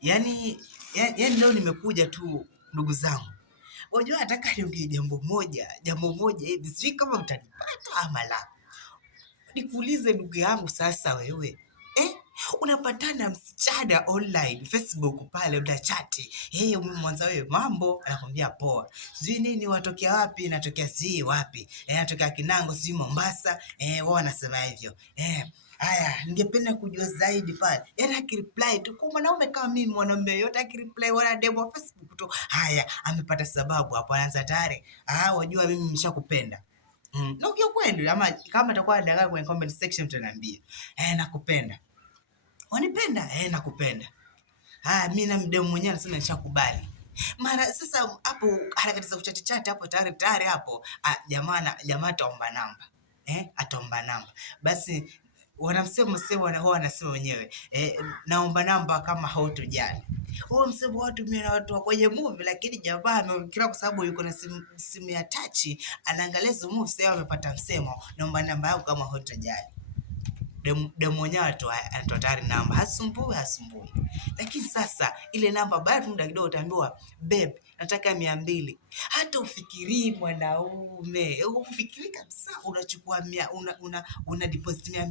Yaani leo nimekuja tu ndugu zangu. Unajua nataka niongee jambo moja hivi, sijui kama mtanipata ama la. Nikuulize ndugu yangu sasa wewe. Unapatana msichana online Facebook pale mnachati. Mwanza wewe mambo, anakwambia poa. Sijui nini watokea wapi, natokea sijui wapi. Natokea Kinango sijui Mombasa. Wao wanasema hivyo. Haya, ningependa kujua zaidi pale. Akireply tu kwa mwanaume kama mimi, mwanamume yote akireply wana demo wa Facebook tu. Haya, amepata sababu hapo, anaanza tayari. Wajua mimi nimeshakupenda. Na kweli ama kama atakuwa anadanganya kwenye comment section mtaniambia. Nakupenda. Wanipenda? Nakupenda. Mimi na mdemu mwenyewe anasema nishakubali. Mara sasa hapo harakati za kuchat hapo tayari hapo jamaa ataomba namba. Ataomba namba. Basi wanamsema wanasema wenyewe naomba namba kama hautojali. Huo msemo watu mimi na watu wa kwenye movie, lakini jamaa amefikira kwa sababu yuko na simu ya touch anaangalia hizo movie, sasa amepata msemo naomba namba yako kama hautojali. Demu mwenyewe anatoa tayari namba, hasumbui. Lakini sasa ile namba baada tu muda kidogo utaambiwa babe, nataka 200. Hata ufikirii mwanaume, ufikirii kabisa unachukua una deposit 200.